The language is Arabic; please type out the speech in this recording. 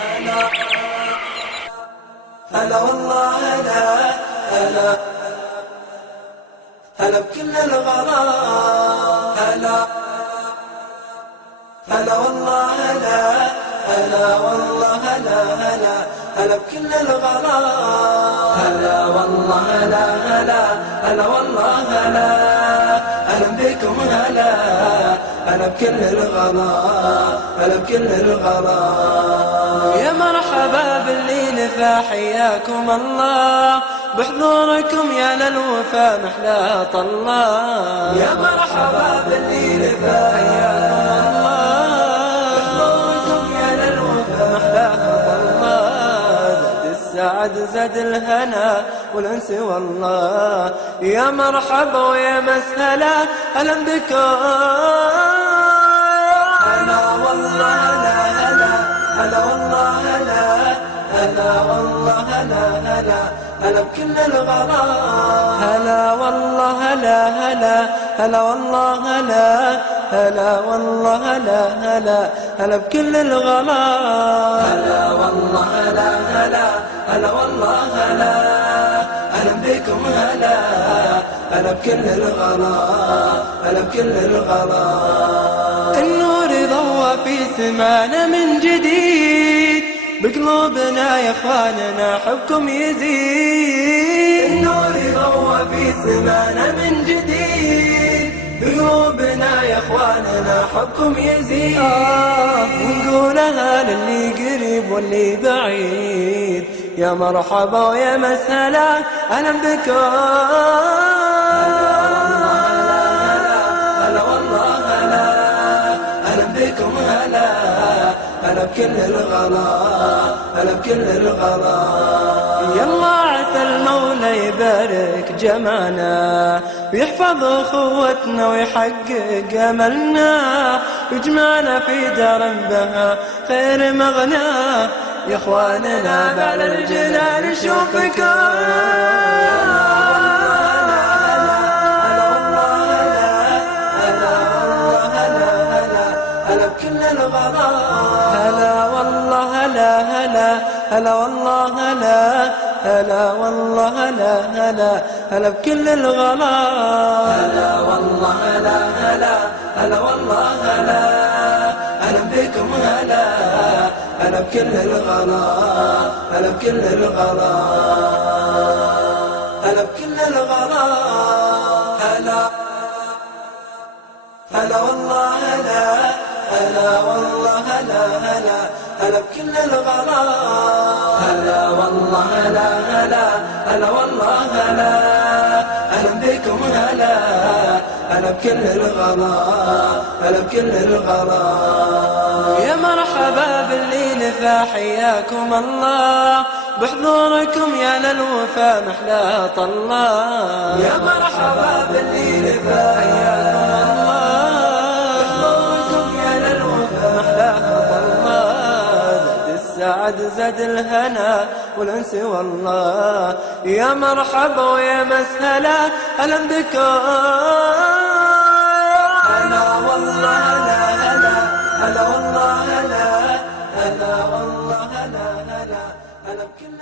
هلا هلا والله هلا هلا هلا بكل الغلا هلا هلا والله هلا هلا والله هلا هلا هلا بكل الغلا هلا والله هلا هلا هلا والله هلا هلا بكم هلا هلا بكل الغلا هلا بكل الغلا يا مرحبا باللي نفى حياكم الله بحضوركم يا للوفا محلى طلال يا مرحبا باللي نفى حياكم الله بحضوركم يا للوفا محلى طلال زاد السعد زاد الهنا والانس والله يا مرحبا ويا مسهلا هلا بكم هلا والله هلا هلا هلا والله هلا هلا والله هلا هلا هلا بكل الغلا هلا والله هلا هلا هلا والله هلا هلا والله هلا هلا هلا بكل الغلا هلا والله هلا هلا هلا والله هلا هلا بكم هلا هلا بكل الغلا هلا بكل الغلا النور ضوى في سمانا من جديد بقلوبنا يا اخواننا حبكم يزيد النور ضوى في سمانا من جديد بقلوبنا يا اخواننا حبكم يزيد ونقولها للي قريب واللي بعيد يا مرحبا ويا مسهلا اهلا بكم هلا والله هلا اهلا بكم هلا هلا بكل الغلا هلا بكل الغلا يلا عسى المولى يبارك جمعنا ويحفظ اخوتنا ويحقق املنا ويجمعنا في دار بها خير مغنى يا اخواننا بعد الجنان نشوفكم هلا والله هلا هلا هلا والله هلا هلا والله هلا هلا هلا بكل الغلا هلا والله هلا هلا هلا والله هلا هلا بكم هلا هلا بكل الغلا هلا بكل الغلا هلا بكل الغلا هلا هلا والله هلا هلا والله هلا هلا هلا بكل الغلا هلا والله هلا هلا هلا والله هلا هلا بكم هلا هلا بكل الغلا هلا بكل الغلا يا مرحبا باللي نفى حياكم الله بحضوركم يا للوفا محلى طلال يا مرحبا باللي نفى حياكم الله السعد زاد الهنا والانس والله يا مرحبا ويا مسهلا اهلا بكم هلا والله هلا هلا هلا والله هلا هلا والله هلا هلا هلا بكل